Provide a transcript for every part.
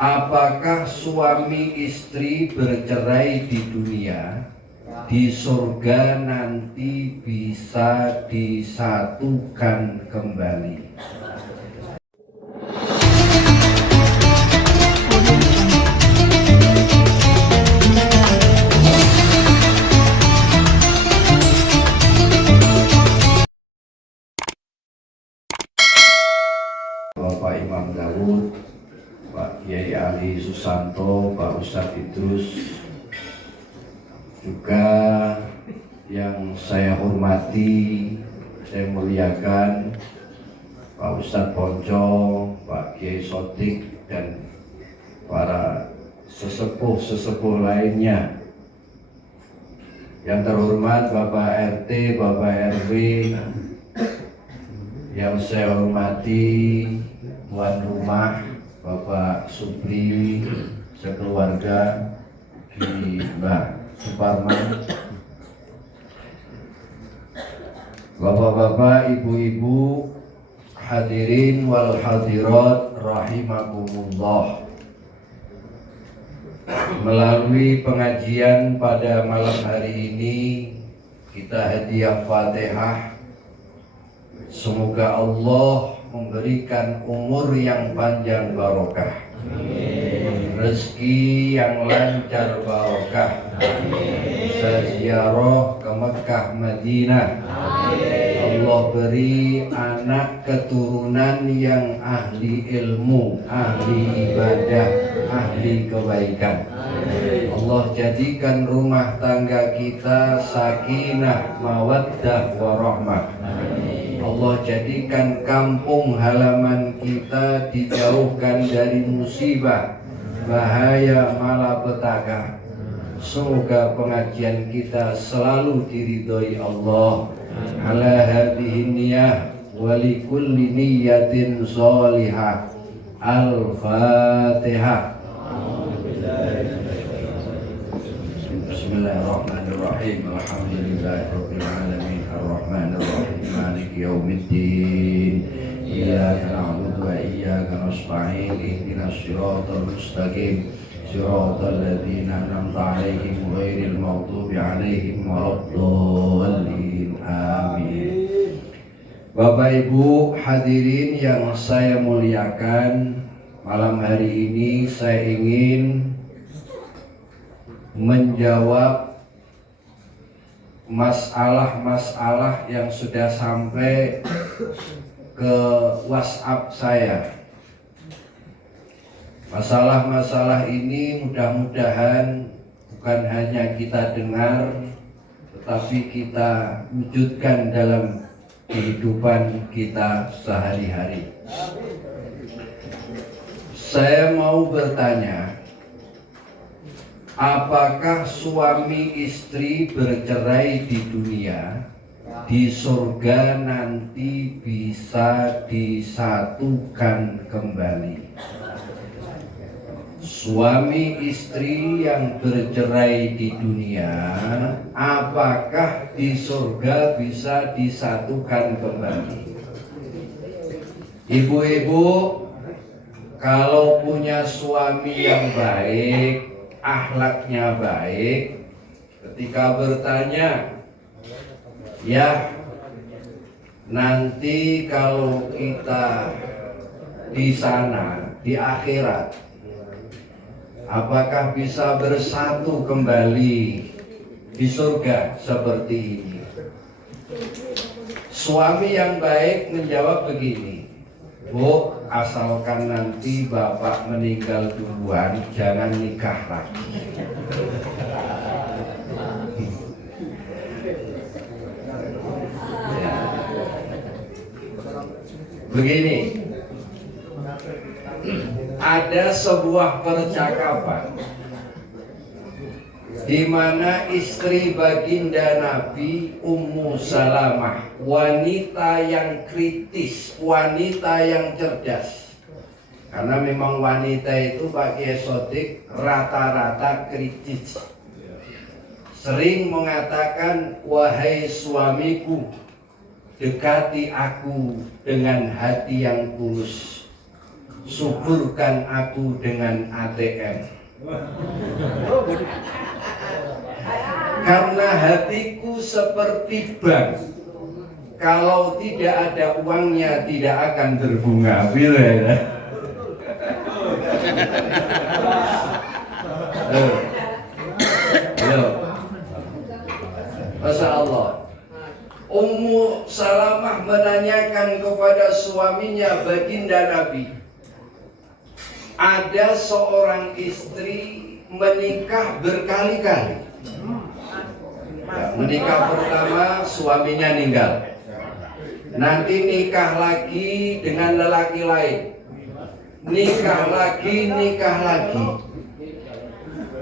Apakah suami istri bercerai di dunia, di surga nanti bisa disatukan kembali? Bapak Imam Daud, Pak Kiai Ali Susanto, Pak Ustadz Idrus, juga yang saya hormati, saya muliakan Pak Ustadz Ponco, Pak Kiai Sotik, dan para sesepuh-sesepuh lainnya. Yang terhormat Bapak RT, Bapak RW, yang saya hormati tuan rumah Bapak Supri, sekeluarga di Mbak Suparman, bapak-bapak, ibu-ibu, hadirin wal hadirat rahimakumullah. Melalui pengajian pada malam hari ini, kita hadiah Fatihah. Semoga Allah memberikan umur yang panjang barokah, rezeki yang lancar barokah, seziarah ke Mekah Madinah. Allah beri anak keturunan yang ahli ilmu, ahli ibadah, ahli kebaikan. Allah jadikan rumah tangga kita sakinah, mawaddah, warahmah. Allah jadikan kampung halaman kita dijauhkan dari musibah, bahaya, malapetaka. Semoga pengajian kita selalu diridhoi Allah. Ala hadhihi niyah wa li kulli niyatin sholihah. Al-Fatihah. Bismillahirrahmanirrahim. Alhamdulillahirabbil alamin. Arrahmanir rahim. Maliki yaumiddin. Iyyaka na'budu wa iyyaka nasta'in. Ihdinas siratal mustaqim. Siratal ladzina an'amta 'alaihim ghairil maghdubi 'alaihim waladdallin. Amin. Bapak Ibu hadirin yang saya muliakan, malam hari ini saya ingin menjawab masalah-masalah yang sudah sampai ke WhatsApp saya. Masalah-masalah ini mudah-mudahan bukan hanya kita dengar, tetapi kita wujudkan dalam kehidupan kita sehari-hari. Saya mau bertanya, apakah suami istri bercerai di dunia, di surga nanti bisa disatukan kembali? Suami istri yang bercerai di dunia, apakah di surga bisa disatukan kembali? Ibu-ibu, kalau punya suami yang baik, akhlaknya baik, ketika bertanya, ya nanti kalau kita di sana, di akhirat, apakah bisa bersatu kembali di surga seperti ini? Suami yang baik menjawab begini, Bu, asalkan nanti bapak meninggal duluan, jangan nikah lagi. Ya. Begini, ada sebuah percakapan di mana istri baginda Nabi Ummu Salamah, wanita yang kritis, wanita yang cerdas. Karena memang wanita itu Pak Kiai Sotik rata-rata kritis. Sering mengatakan, wahai suamiku, dekati aku dengan hati yang tulus. suburkan aku dengan ATM. Karena hatiku seperti bank, kalau tidak ada uangnya tidak akan berbunga. Bila ya. Masya Allah. Ummu Salamah menanyakan kepada suaminya, baginda Nabi, ada seorang istri menikah berkali-kali. Ya, menikah pertama suaminya meninggal, nanti nikah lagi dengan lelaki lain, nikah lagi.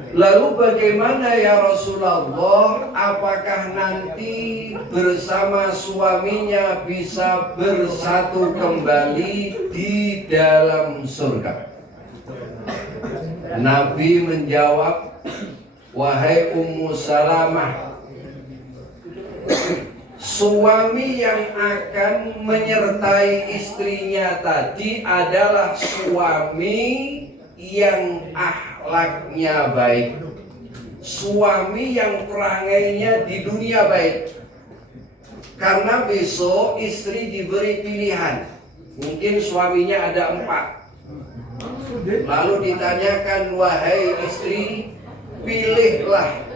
Lalu bagaimana ya Rasulullah? Apakah nanti bersama suaminya bisa bersatu kembali di dalam surga? Nabi menjawab, wahai Ummu Salamah, suami yang akan menyertai istrinya tadi adalah suami yang akhlaknya baik, suami yang perangainya di dunia baik. Karena besok istri diberi pilihan, mungkin suaminya ada 4, lalu ditanyakan, wahai istri, pilihlah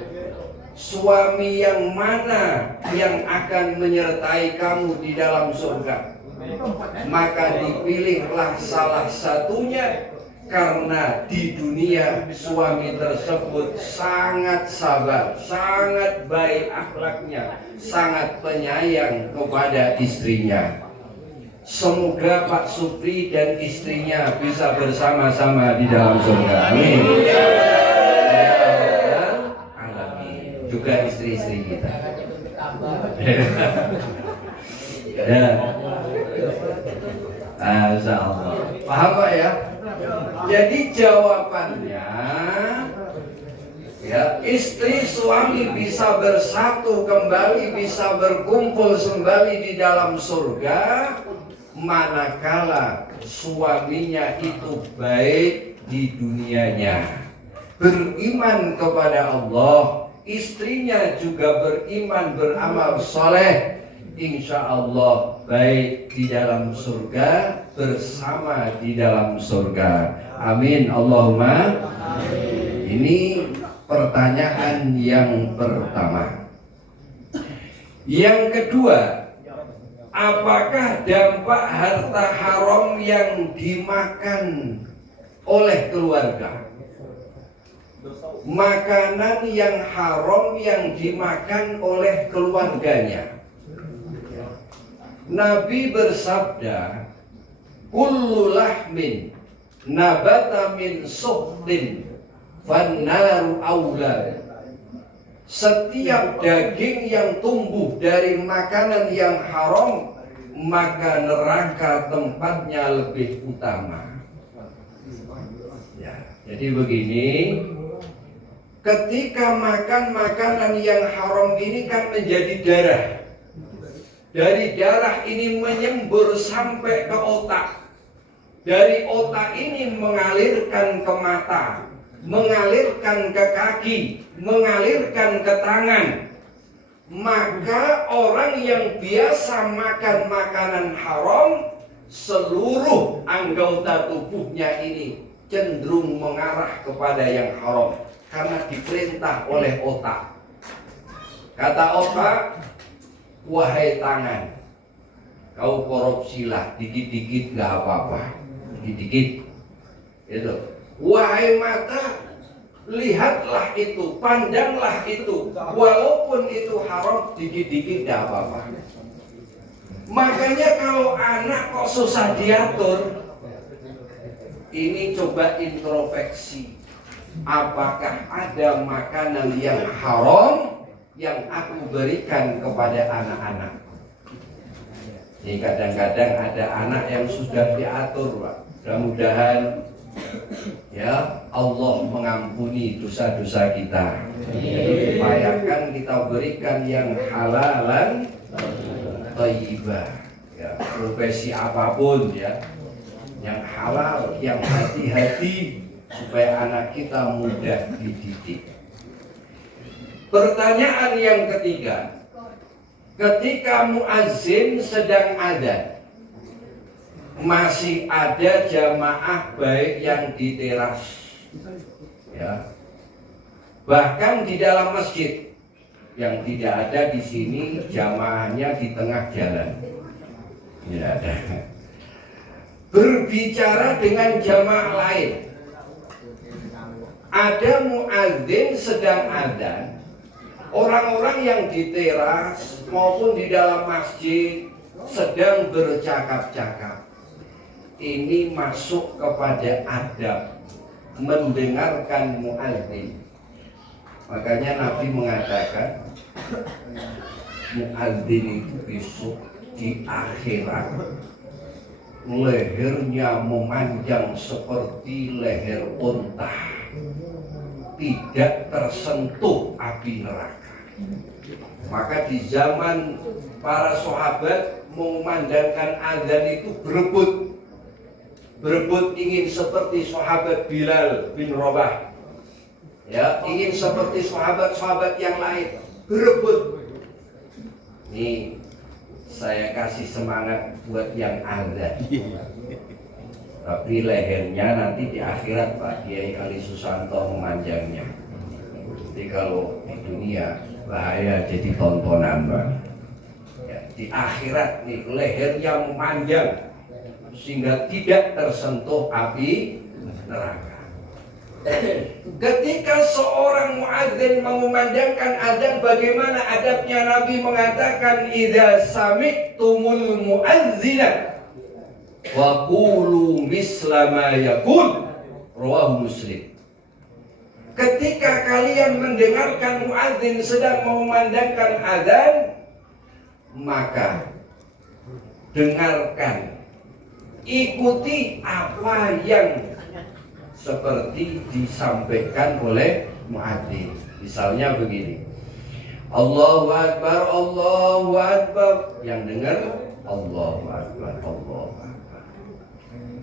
suami yang mana yang akan menyertai kamu di dalam surga. Maka dipilihlah salah satunya, karena di dunia suami tersebut sangat sabar, sangat baik akhlaknya, sangat penyayang kepada istrinya. Semoga Pak Supri dan istrinya bisa bersama-sama di dalam surga. Amin. Juga istri-istri kita. Ya. Masya Allah. Paham Pak ya? Jadi jawabannya, ya, istri suami bisa bersatu kembali, bisa berkumpul kembali di dalam surga manakala suaminya itu baik di dunianya, beriman kepada Allah, istrinya juga beriman, beramal soleh, insya Allah baik di dalam surga, bersama di dalam surga. Amin Allahumma amin. Ini pertanyaan yang pertama. Yang kedua, apakah dampak harta haram yang dimakan oleh keluarga? Makanan yang haram yang dimakan oleh keluarganya. Nabi bersabda, kullu lahmin nabata min suhtin fannaru aula. Setiap daging yang tumbuh dari makanan yang haram, maka neraka tempatnya lebih utama. Ya, jadi begini, ketika makan makanan yang haram ini kan menjadi darah. Dari darah ini menyembur sampai ke otak. Dari otak ini mengalirkan ke mata, mengalirkan ke kaki, mengalirkan ke tangan. Maka orang yang biasa makan makanan haram, seluruh anggota tubuhnya ini cenderung mengarah kepada yang haram, karena diperintah oleh otak. Kata otak, wahai tangan, kau korupsilah, dikit-dikit gak apa-apa, dikit-dikit itu. Wahai mata, lihatlah itu, pandanglah itu, walaupun itu haram, dikit-dikit gak apa-apa. Makanya kalau anak kok susah diatur, ini coba introspeksi. Apakah ada makanan yang haram yang aku berikan kepada anak-anak? Ini kadang-kadang ada anak yang sudah diatur, Pak. Mudah-mudahan ya Allah mengampuni dosa-dosa kita. Jadi upayakan kita berikan yang halalan thayyibah. Ya, profesi apapun ya, yang halal, yang hati-hati, supaya anak kita mudah dididik. Pertanyaan yang ketiga, ketika muazzin sedang adzan, masih ada jamaah baik yang di teras, ya, bahkan di dalam masjid. Yang tidak ada di sini jamaahnya di tengah jalan, tidak ada. Berbicara dengan jamaah lain, ada muadzin sedang adzan, orang-orang yang di teras maupun di dalam masjid sedang bercakap-cakap. Ini masuk kepada adab mendengarkan muadzin. Makanya Nabi mengatakan muadzin itu besok di akhirat lehernya memanjang seperti leher unta, tidak tersentuh api neraka. Maka di zaman para sahabat mengumandangkan azan itu berebut ingin seperti sahabat Bilal bin Rabah, ya, ingin seperti sahabat-sahabat yang lain, berebut. Nih, saya kasih semangat buat yang azan. Tapi lehernya nanti di akhirat Pak Kiai Ali Susanto memanjangnya. Jadi kalau di dunia bahaya jadi tontonan Pak. Ya, di akhirat nih lehernya memanjang sehingga tidak tersentuh api neraka. Ketika seorang muadzin mengumandangkan azan, bagaimana adabnya? Nabi mengatakan, idza sami'tumul muadzina wa qulu misla ma yaqul, rawahu Muslim. Ketika kalian mendengarkan muadzin sedang mengumandangkan azan, maka dengarkan, ikuti apa yang seperti disampaikan oleh muadzin. Misalnya begini, Allahu Akbar, Allahu Akbar. Yang dengar Allahu Akbar, Allahu Akbar,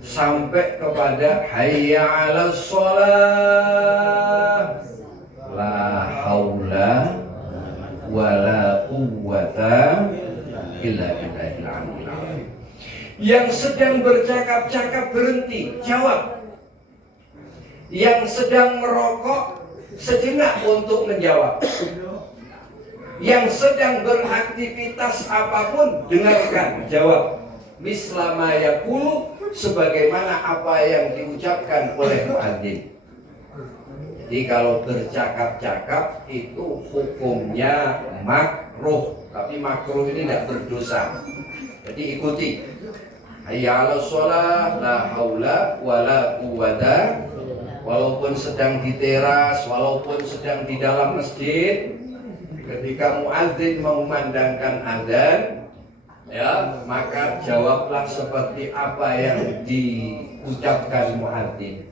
sampai kepada hayya 'alas shalah, la haula wala quwwata illa billahil aliyyil azim. Yang sedang bercakap-cakap berhenti, jawab. Yang sedang merokok sejenak untuk menjawab. Yang sedang beraktivitas apapun, dengarkan, jawab. Misla ma yaqulu, sebagaimana apa yang diucapkan oleh muadzin. Jadi kalau bercakap-cakap itu hukumnya makruh, tapi makruh ini tidak berdosa. Jadi ikuti. Hayya 'alas shalah, la haula wala quwwata. Walaupun sedang di teras, walaupun sedang di dalam masjid, ketika muadzin mengumandangkan azan, ya, maka jawablah seperti apa yang diucapkan muadzin.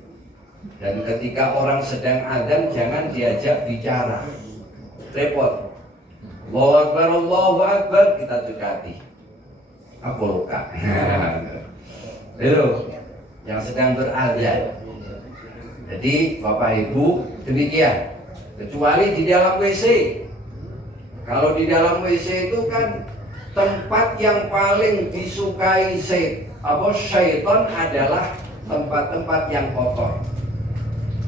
Dan ketika orang sedang azan, jangan diajak bicara, repot. Allahu Akbar, Allahu Akbar, kita dekati. Apa luka? Itu yang sedang berazan. Jadi Bapak Ibu demikian, kecuali di dalam WC. Kalau di dalam WC itu kan tempat yang paling disukai syaitan adalah tempat-tempat yang kotor.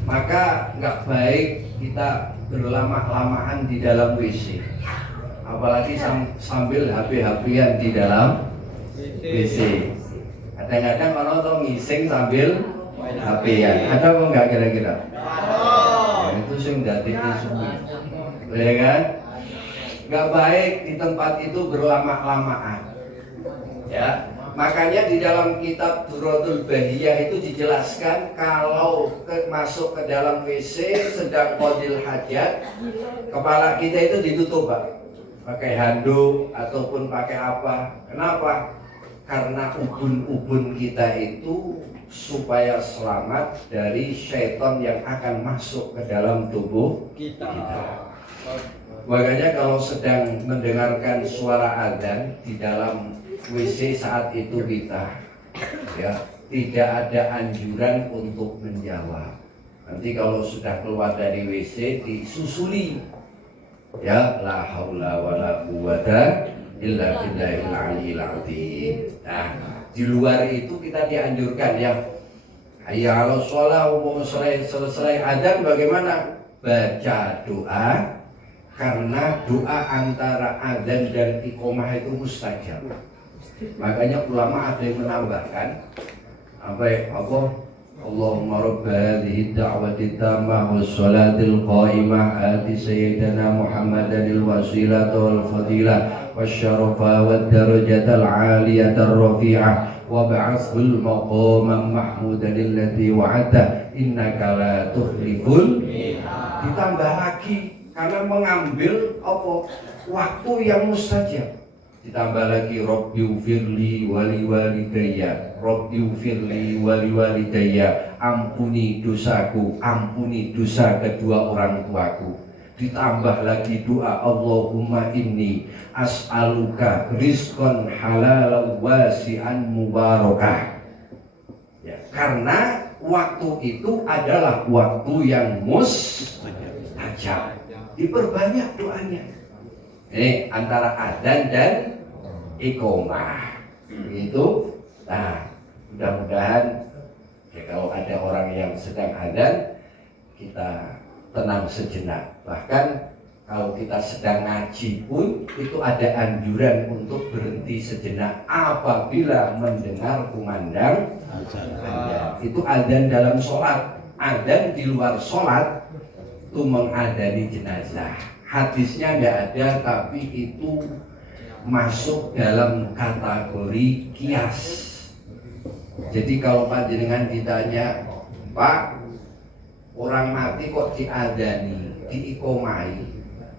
Maka nggak baik kita berlama-lamaan di dalam WC, apalagi sambil HP-HPan di dalam WC. Kadang-kadang orang tuh ngising sambil HP-an, ada apa enggak kira-kira? Nah, itu sih enggak semua, ya kan? Enggak baik di tempat itu berlama-lamaan. Ya, makanya di dalam kitab Duratul Bahiyah itu dijelaskan kalau masuk ke dalam WC sedang qadil hajat, kepala kita itu ditutup Pak, pakai handuk ataupun pakai apa? Kenapa? Karena ubun-ubun kita itu supaya selamat dari syaitan yang akan masuk ke dalam tubuh kita. Makanya kalau sedang mendengarkan suara adzan di dalam WC saat itu kita, ya, tidak ada anjuran untuk menjawab. Nanti kalau sudah keluar dari WC disusuli. Ya, la haula wala quwata illa billahil aliyyil azim. Nah, di luar itu kita dianjurkan ya. Hayya 'alas shalah, umum selesai adzan bagaimana? Baca doa, karena doa antara adzan dan iqamah itu mustajab. Makanya ulama ada yang menambahkan apa? Allahumma rabb hadhihi ad-da'wati at-tammah was-salatil qa'imah ati sayyidina Muhammadanil wasilata wal fadilah wasyarafa wad-darajatal 'aliyatar rafi'ah wa ba'athul maqaman mahmudan allati wa'ada innaka la tukhliful. Ditambah lagi karena mengambil waktu yang mustajab. Ditambah lagi Rabbi ufirli wali walidayya, Rabbi ufirli wali walidayya, ampuni dosaku, ampuni dosa kedua orang tuaku. Ditambah lagi doa Allahumma inni as'aluka rizqan halal wasi'an mubarakah. Ya, karena waktu itu adalah waktu yang mustajab. Diperbanyak doanya. Ini antara adzan dan iqamah. Itu. Nah, mudah-mudahan ya kalau ada orang yang sedang adzan kita tenang sejenak. Bahkan kalau kita sedang ngaji pun itu ada anjuran untuk berhenti sejenak apabila mendengar kumandang adzan. Itu adzan dalam sholat. Adzan di luar sholat itu mengadani jenazah. Hadisnya tidak ada, tapi itu masuk dalam kategori kias. Jadi kalau panjenengan ditanya, Pak, orang mati kok diadani, diikomai,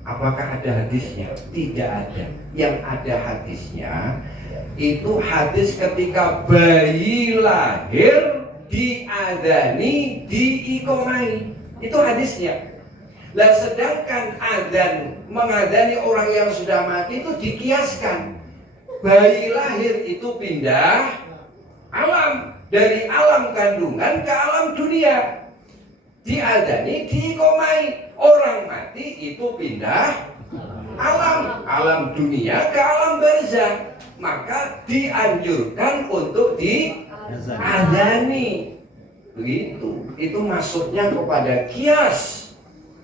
apakah ada hadisnya? Tidak ada. Yang ada hadisnya itu hadis ketika bayi lahir diadani, diikomai. Itu hadisnya. Lah sedangkan adzan mengadani orang yang sudah mati itu dikiaskan. Bayi lahir itu pindah alam, dari alam kandungan ke alam dunia. Diadani, diikomai. Orang mati itu pindah alam dunia ke alam barzah. Maka dianjurkan untuk diadani. Begitu. Itu masuknya kepada kias.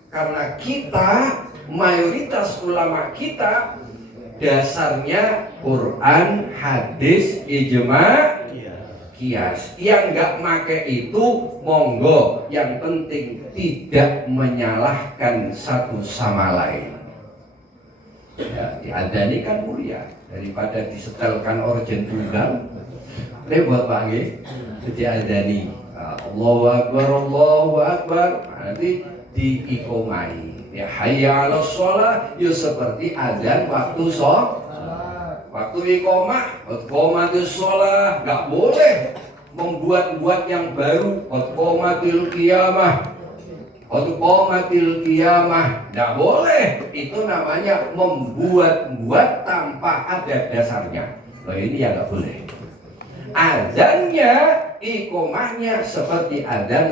Karena kita, mayoritas ulama kita dasarnya Quran, hadis, ijma, kias. Yang nggak make itu monggo, yang penting tidak menyalahkan satu sama lain. Ya, diadani kan mulia daripada disetelkan organ tunggal. Lewat Pak nggih, diadani. Allahu Akbar, Allahu Akbar. Nanti diikomai. Ya hayya 'alas shalah ya seperti azan waktu sholat. Waktu iqamah, iqamatus shalah, enggak boleh membuat-buat yang baru. Iqamatil qiyamah. Iqamatil qiyamah, enggak boleh. Itu namanya membuat-buat tanpa ada dasarnya. Nah, ini ya enggak boleh. Azannya, iqamahnya seperti azan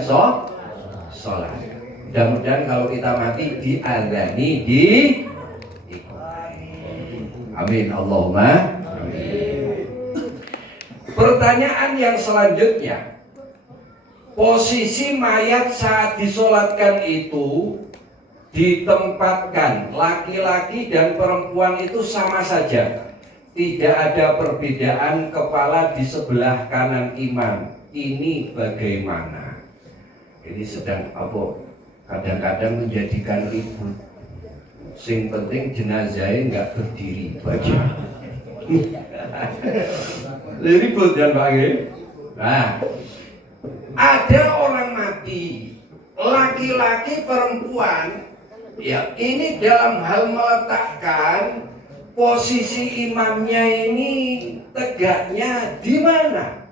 sholat. Mudah-mudahan kalau kita mati diadzani, diikomai. Amin Allahumma amin. Pertanyaan yang selanjutnya, posisi mayat saat disolatkan itu ditempatkan laki-laki dan perempuan itu sama saja. Tidak ada perbedaan kepala di sebelah kanan imam. Ini bagaimana? Ini sedang apa? Kadang-kadang menjadikan ribut. Sing penting jenazahnya nggak berdiri baca. Ribut kan Pak. Nah, ada orang mati, laki-laki perempuan. Ya, ini dalam hal meletakkan posisi imamnya ini tegaknya di mana?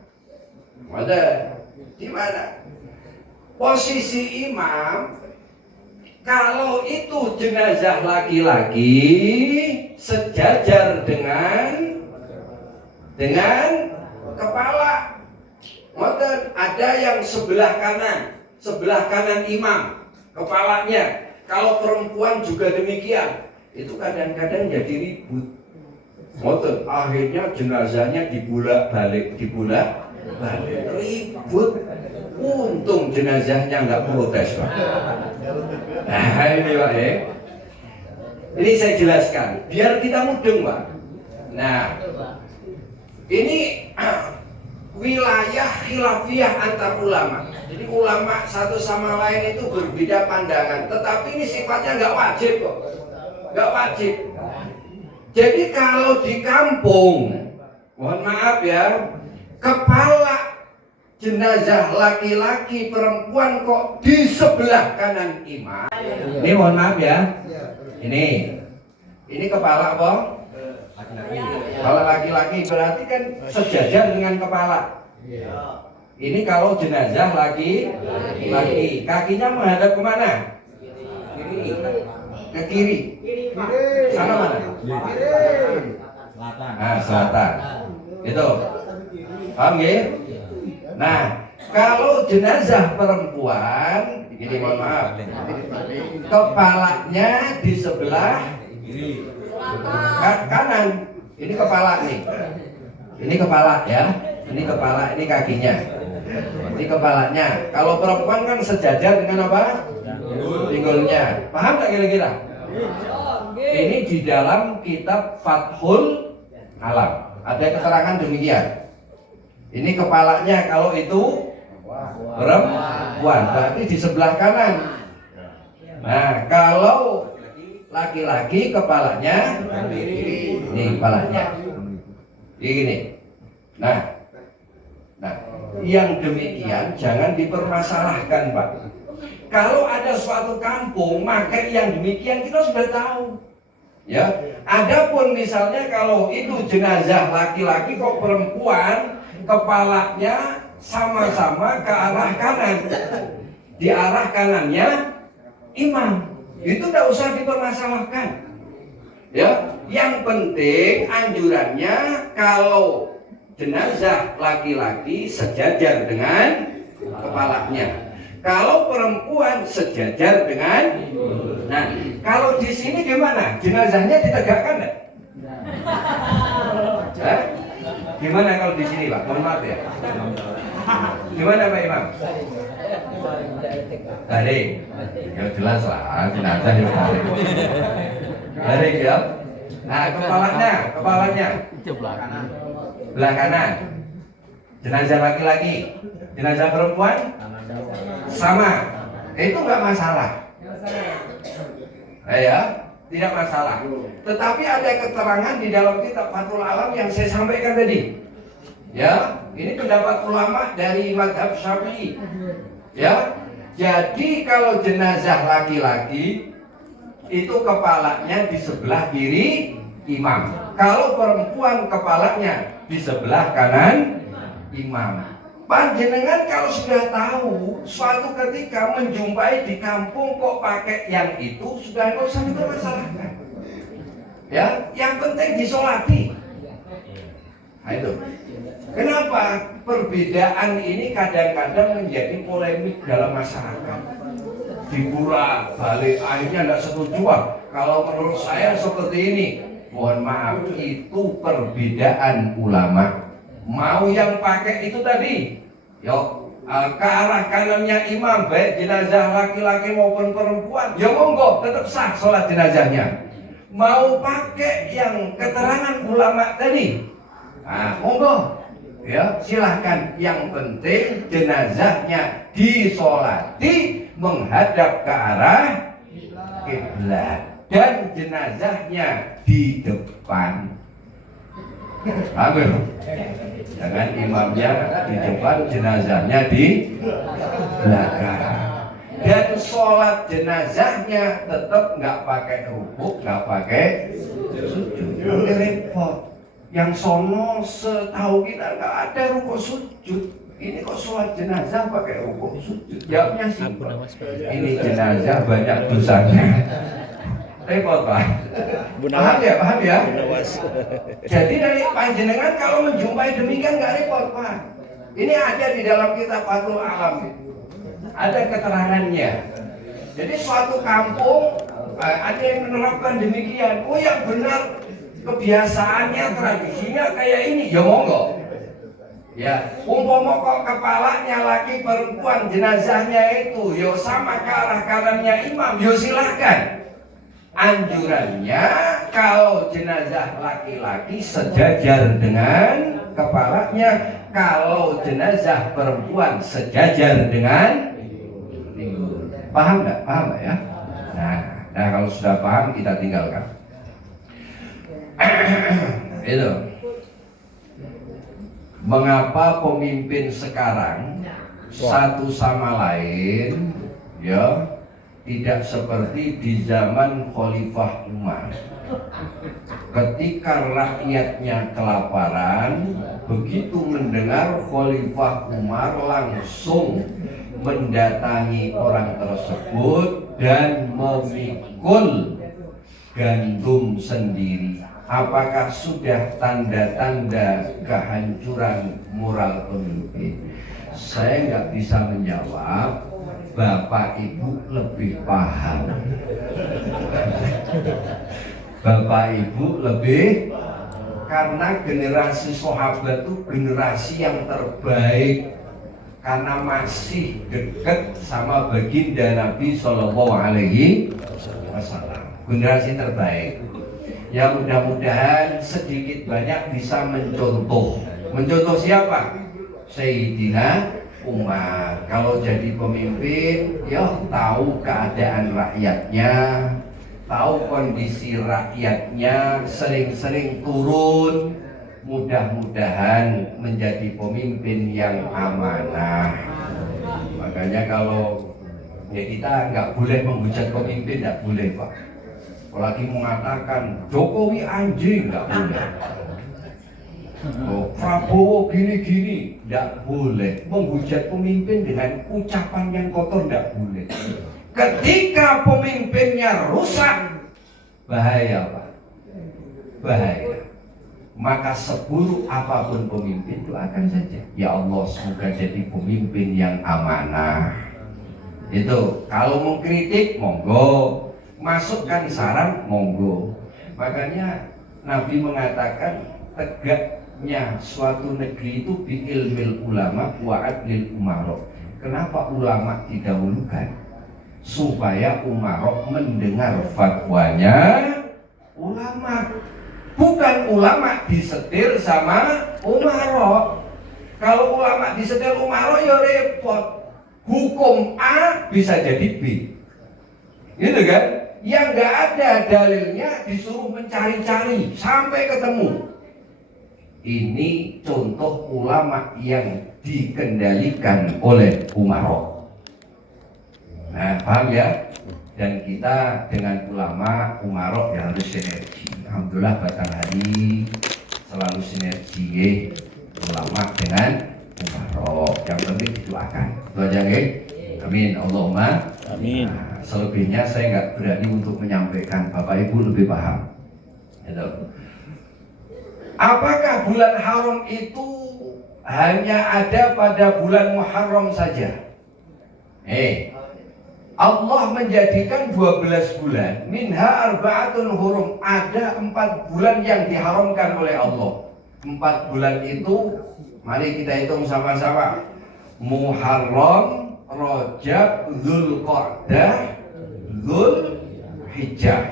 Ada di mana? Posisi imam, kalau itu jenazah laki-laki sejajar dengan kepala. Ngoten, ada yang sebelah kanan imam, kepalanya. Kalau perempuan juga demikian. Itu kadang-kadang jadi ribut. Ngoten, akhirnya jenazahnya dibulak-balik, ribut. Untung jenazahnya nggak protes, Pak. Nah, ini Pak ya. Ini saya jelaskan, biar kita mudeng, Pak. Nah, ini wilayah khilafiyah antar ulama. Jadi ulama satu sama lain itu berbeda pandangan. Tetapi ini sifatnya nggak wajib kok. Nggak wajib. Jadi kalau di kampung, mohon maaf ya, kepala jenazah laki-laki perempuan kok di sebelah kanan imam. Ini mohon maaf ya. Ini kepala apa? Kalau laki-laki berarti kan sejajar dengan kepala. Ini kalau jenazah laki, kakinya menghadap kemana? Ke kiri. Sana mana? Nah, selatan. Itu. Paham ya? Nah, kalau jenazah perempuan, ini mohon maaf, kepalanya di sebelah kanan. Ini kepala nih. Ini kepala ya. Ini kepala, ini kakinya. Ini kepalanya. Kalau perempuan kan sejajar dengan apa? Pinggulnya. Paham tak kira-kira? Ini di dalam kitab Fathul Alam. Ada keterangan demikian. Ini kepalanya kalau itu perempuan, berarti di sebelah kanan. Nah, kalau laki-laki kepalanya ini kepalanya. Ini. Nah, yang demikian jangan dipermasalahkan, Pak. Kalau ada suatu kampung, maka yang demikian kita sudah tahu. Ya, adapun misalnya kalau itu jenazah laki-laki kok perempuan, kepalanya sama-sama ke arah kanan. Di arah kanannya imam. Itu tidak usah dipermasalahkan. Ya, yang penting anjurannya kalau jenazah laki-laki sejajar dengan kepalanya. Kalau perempuan sejajar dengan, nah kalau di sini gimana? Jenazahnya ditegakkan enggak? Gimana kalau di sini, Pak? Mohon maaf ya. Gimana Pak Imam? Tarik. Ya jelas lah, jenazah ya tarik. Tarik ya. Nah, kepalanya belah kanan. Jenazah laki-laki, jenazah perempuan sama. Itu enggak masalah. Ya, tidak masalah. Tetapi ada keterangan di dalam kitab Fathul Alam yang saya sampaikan tadi. Ya, ini pendapat ulama dari mazhab Syafi'i. Ya, jadi kalau jenazah laki-laki itu kepalanya di sebelah kiri imam. Kalau perempuan kepalanya di sebelah kanan imam. Panjenengan kalau sudah tahu suatu ketika menjumpai di kampung kok pakai yang itu, sudah nggak usah dipermasalahkan. Ya, yang penting disolati. Nah, itu. Kenapa perbedaan ini kadang-kadang menjadi polemik dalam masyarakat? Dibura balik, akhirnya tidak setuju. Kalau menurut saya seperti ini, mohon maaf, itu perbedaan ulama. Mau yang pakai itu tadi, yuk ke arah kanannya imam, baik jenazah laki-laki maupun perempuan, ya monggo, tetap sah sholat jenazahnya. Mau pakai yang keterangan ulama tadi, nah monggo, ya silahkan. Yang penting jenazahnya disolati menghadap ke arah kiblat dan jenazahnya di depan. Amin. Dengan imamnya di depan, jenazahnya di belakang. Dan sholat jenazahnya tetap nggak pakai rukuk, nggak pakai sujud. Ini repot. Yang sono setahu kita nggak ada rukuk sujud. Ini kok sholat jenazah pakai rukuk sujud? Jawabnya simpel. Ini jenazah banyak dosanya. Repot, Pak. Paham ya? Jadi dari panjenengan kalau menjumpai demikian nggak repot, Pak. Ini ada di dalam kitab Fathul Alam. Ada keterangannya. Jadi suatu kampung ada yang menerapkan demikian. Oh yang benar kebiasaannya, tradisinya kayak ini, ya monggo. Ya, umpama kok kepalanya laki perempuan, jenazahnya itu yo sama ke arah kanannya imam, yo silahkan. Anjurannya kalau jenazah laki-laki sejajar dengan kepalanya, kalau jenazah perempuan sejajar dengan pinggul. Paham nggak? Paham nggak ya? Nah kalau sudah paham kita tinggalkan. Itu. Mengapa pemimpin sekarang satu sama lain ya tidak seperti di zaman Khalifah Umar. Ketika rakyatnya kelaparan, begitu mendengar Khalifah Umar langsung mendatangi orang tersebut dan memikul gandum sendiri. Apakah sudah tanda-tanda kehancuran moral pemimpin? Saya nggak bisa menjawab. Bapak Ibu lebih paham. Bapak Ibu lebih, karena generasi sahabat itu generasi yang terbaik, karena masih dekat sama baginda Nabi Shallallahu Alaihi Wasallam. Generasi terbaik. Ya mudah-mudahan sedikit banyak bisa mencontoh. Mencontoh siapa? Sayyidina Umar. Kalau jadi pemimpin, ya tahu keadaan rakyatnya, tahu kondisi rakyatnya, sering-sering turun. Mudah-mudahan menjadi pemimpin yang amanah. Makanya kalau ya kita nggak boleh menghujat pemimpin, nggak boleh Pak. Apalagi mengatakan Jokowi anjing, nggak boleh. Oh, Prabowo gini-gini, nggak boleh. Menghujat pemimpin dengan ucapan yang kotor, nggak boleh. Ketika pemimpinnya rusak, bahaya Pak, bahaya. Maka seburuk apapun pemimpin itu akan saja. Ya Allah, semoga jadi pemimpin yang amanah. Itu kalau mengkritik monggo, masukkan saran monggo. Makanya Nabi mengatakan tegaknya suatu negeri itu bi ilmil ulama wa adlil umaro. Kenapa ulama didahulukan? Supaya umaro mendengar fatwanya ulama. Bukan ulama disetir sama umaro. Kalau ulama disetir umaro ya repot. Hukum A bisa jadi B. Gitu kan? Yang nggak ada dalilnya disuruh mencari-cari sampai ketemu. Ini contoh ulama yang dikendalikan oleh umaro. Nah, paham ya? Dan kita dengan ulama umaro ya harus sinergi. Alhamdulillah batang hari selalu sinergi ulama dengan umaro. Yang penting didoakan. Itu aja nggih. Amin. Allahumma amin. Nah, selebihnya saya nggak berani untuk menyampaikan. Bapak Ibu lebih paham. Gitu. Apakah bulan haram itu hanya ada pada bulan Muharram saja? Allah menjadikan 12 bulan. Minha arba'atun hurum. Ada 4 bulan yang diharamkan oleh Allah. 4 bulan itu mari kita hitung sama-sama. Muharram, Rajab, Dzulqa'dah, Dzulhijjah.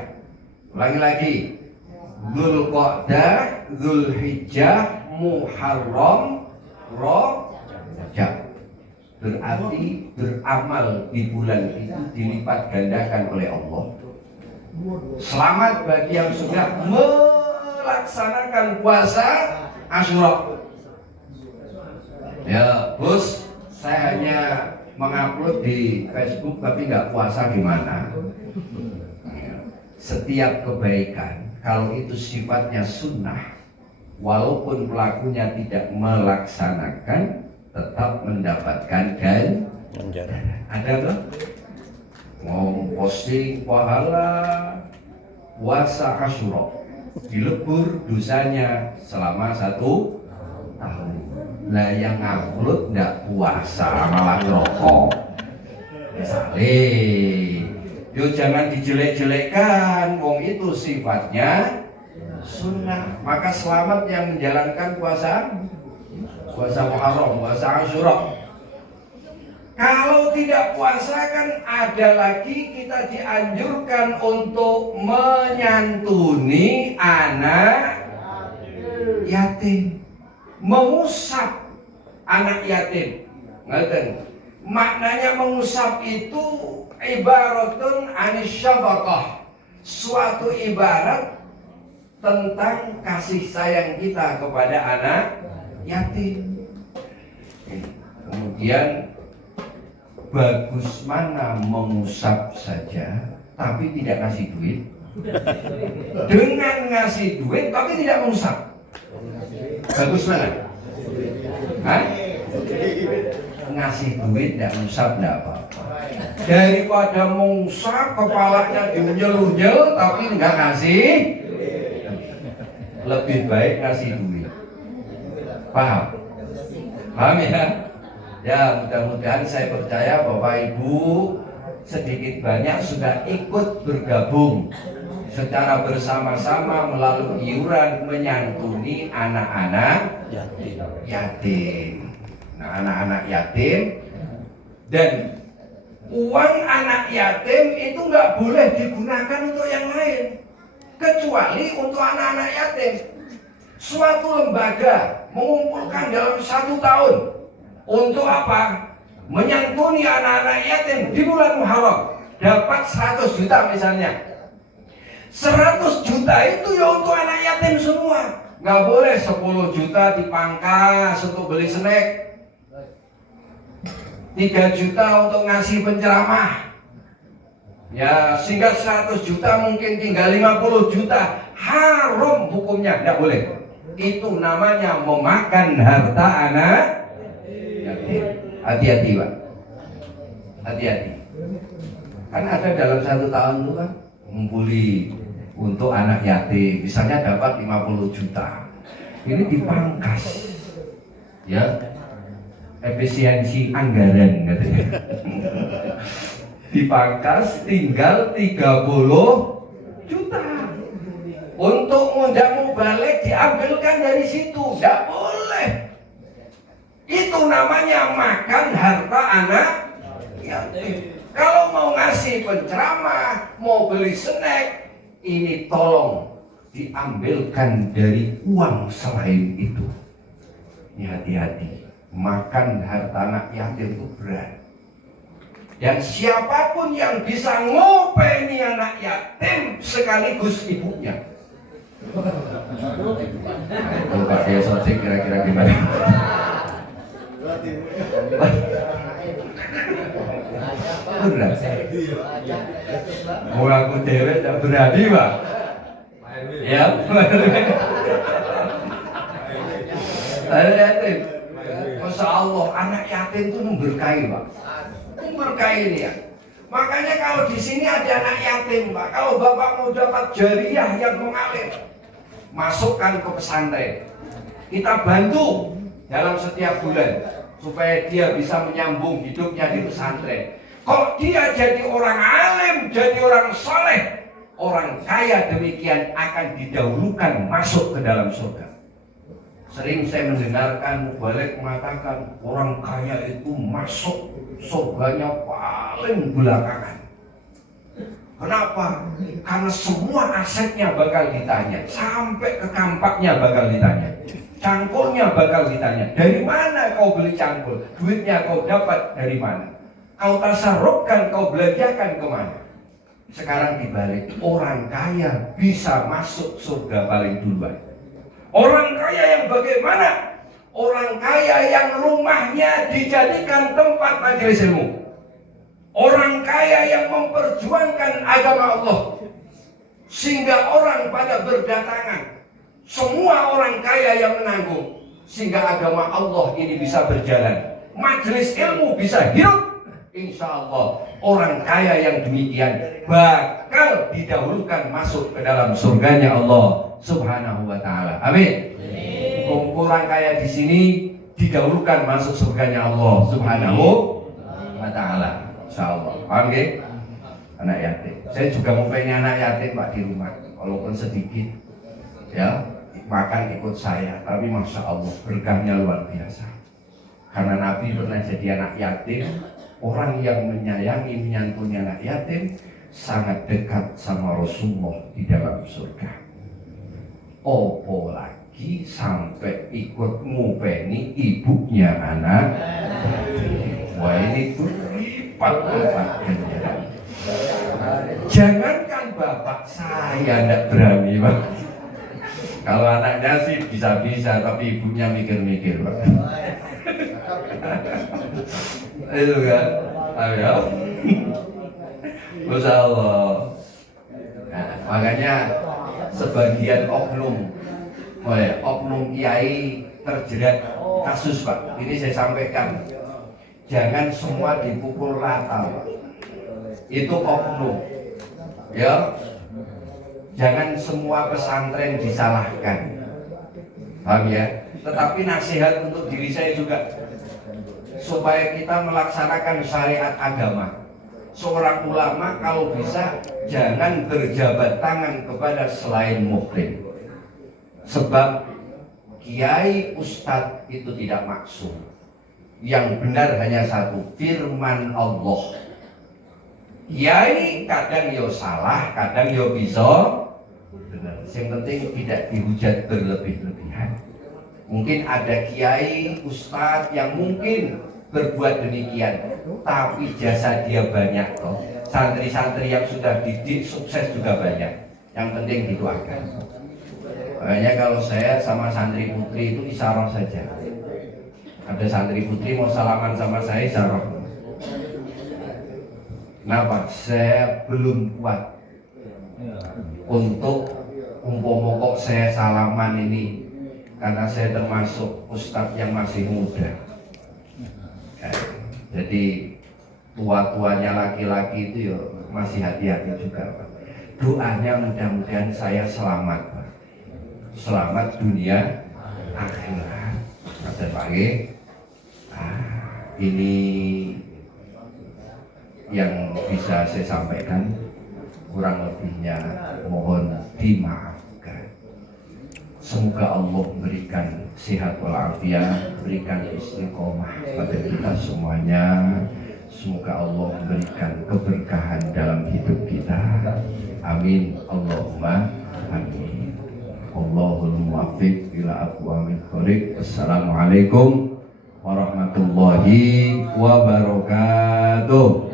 Ulangi lagi. Dzulqa'dah, Dzulhijjah, Muharram, Rajab. Berarti beramal di bulan itu dilipat gandakan oleh Allah. Selamat bagi yang sudah melaksanakan puasa Asyura. Ya, Bos, saya hanya mengupload di Facebook tapi nggak puasa gimana? Setiap kebaikan kalau itu sifatnya sunnah, walaupun pelakunya tidak melaksanakan, tetap mendapatkan ganjaran. Ada tuh? Mau posting pahala puasa Asyura, dilebur dosanya selama 1 tahun. Lah yang ngupload ndak puasa malah rokok. Misalnya, yo jangan dijelek-jelekkan, wong itu sifatnya sunnah. Maka selamat yang menjalankan puasa Muharram, puasa Asyura. Kalau tidak puasa kan ada lagi kita dianjurkan untuk menyantuni anak yatim, mengusap anak yatim. Ngerti? Maknanya mengusap itu ibaratun anisyafaqah, suatu ibarat tentang kasih sayang kita kepada anak yatim. Kemudian bagus mana mengusap saja tapi tidak ngasih duit, dengan ngasih duit tapi tidak mengusap. Bagus mana? Hah? Ngasih duit tidak mengusap tidak apa-apa. Daripada mengusap kepalanya diunyel-unyel tapi nggak ngasih, lebih baik ngasih duit. Paham? Paham ya? Ya, mudah-mudahan saya percaya Bapak Ibu sedikit banyak sudah ikut bergabung secara bersama-sama melalui iuran menyantuni anak-anak yatim. Nah, anak-anak yatim, dan uang anak yatim itu nggak boleh digunakan untuk yang lain kecuali untuk anak-anak yatim. Suatu lembaga mengumpulkan dalam 1 tahun untuk apa? Menyantuni anak-anak yatim di bulan Muharram, dapat 100 juta misalnya. 100 juta itu ya untuk anak yatim semua. Nggak boleh 10 juta dipangkas untuk beli snack, 3 juta untuk ngasih penceramah. Ya, sehingga 100 juta mungkin tinggal 50 juta. Haram hukumnya, nggak boleh. Itu namanya memakan harta anak yatim. Hati-hati Pak, hati-hati. Kan ada dalam 1 tahun itu kan ngumpuli untuk anak yatim, misalnya dapat 50 juta. Ini dipangkas, ya, efisiensi anggaran katanya. Dipangkas tinggal 30 juta. Untuk mudamu balik diambilkan dari situ, tidak boleh. Itu namanya makan harta anak yatim. Kalau mau ngasih penceramah, mau beli snack, ini tolong diambilkan dari uang selain itu. Ini hati-hati. Makan harta anak yatim itu berat. Dan siapapun yang bisa ngopeni anak yatim sekaligus ibunya. Kalau Pak Dea Sotik kira-kira gimana? Berat. Mau aku dewek tak berani Pak. Ya. Anak yatim. Masya Allah, anak yatim itu memberkahi Pak. Memberkahi dia. Makanya kalau di sini ada anak yatim Pak, kalau Bapak mau dapat jariah yang mengalir, masukkan ke pesantren. Kita bantu dalam setiap bulan supaya dia bisa menyambung hidupnya di pesantren. Kalau dia jadi orang alim, jadi orang soleh, orang kaya demikian akan didahulukan masuk ke dalam surga. Sering saya mendengarkan balik mengatakan orang kaya itu masuk surganya paling belakangan. Kenapa? Karena semua asetnya bakal ditanya, sampai ke kampaknya bakal ditanya, cangkulnya bakal ditanya. Dari mana kau beli cangkul? Duitnya kau dapat dari mana? Kau tasarrufkan, kau belanjakan kemana? Sekarang dibalik, orang kaya bisa masuk surga paling duluan. Orang kaya yang bagaimana? Orang kaya yang rumahnya dijadikan tempat majelis ilmu. Orang kaya yang memperjuangkan agama Allah sehingga orang pada berdatangan. Semua orang kaya yang menanggung sehingga agama Allah ini bisa berjalan. Majelis ilmu bisa hidup. Insya Allah orang kaya yang demikian bakal didahulukan masuk ke dalam surganya Allah Subhanahu wa ta'ala. Amin. Kumpulan kaya di sini didahulukan masuk surganya Allah Subhanahu wa ta'ala. Insyaallah. Paham nggih? Anak yatim. Saya juga mempunyai anak yatim Pak di rumah, walaupun sedikit. Ya, makan ikut saya, tapi masya Allah berkahnya luar biasa. Karena Nabi pernah jadi anak yatim. Orang yang menyayangi, menyantuni anak yatim sangat dekat sama Rasulullah di dalam surga. Opo lagi sampai ikut ngupeni ibunya anak. Wah, ini berlipat-lipat ganjaran. Jangankan bapak saya tidak berani, Pak. Kalau anaknya sih bisa-bisa, tapi ibunya mikir-mikir, Pak. Itu kan, ayo, Masya Allah. Nah, makanya sebagian oknum kiai terjerat kasus, Pak. Ini saya sampaikan, jangan semua dipukul rata, Pak. Itu oknum, ya. Jangan semua pesantren disalahkan, paham ya? Tetapi nasihat untuk diri saya juga, supaya kita melaksanakan syariat agama. Seorang ulama kalau bisa jangan berjabat tangan kepada selain muhrim. Sebab kiai ustadz itu tidak maksum. Yang benar hanya satu, firman Allah. Kiai kadang yo salah, kadang yo bisa benar. Yang penting tidak dihujat berlebih-lebihan. Mungkin ada kiai ustadz yang mungkin berbuat demikian, tapi jasa dia banyak toh. Santri-santri yang sudah didik sukses juga banyak. Yang penting didoakan. Makanya kalau saya sama santri putri itu isyarah saja. Ada santri putri mau salaman sama saya isyarah. Kenapa? Saya belum kuat untuk umpama kok saya salaman ini, karena saya termasuk ustadz yang masih muda. Jadi tua-tuanya laki-laki itu ya masih hati-hati juga, Pak. Doanya mudah-mudahan saya selamat, Pak. Selamat dunia akhirat. Kata Pak G, ini yang bisa saya sampaikan. Kurang lebihnya mohon dimaafkan. Semoga Allah memberikan sehat walafiat, berikan istiqomah pada kita semuanya. Semoga Allah memberikan keberkahan dalam hidup kita. Amin. Allahumma amin. Allahul muwaffiq ila aqwamit thoriq. Assalamualaikum warahmatullahi wabarakatuh.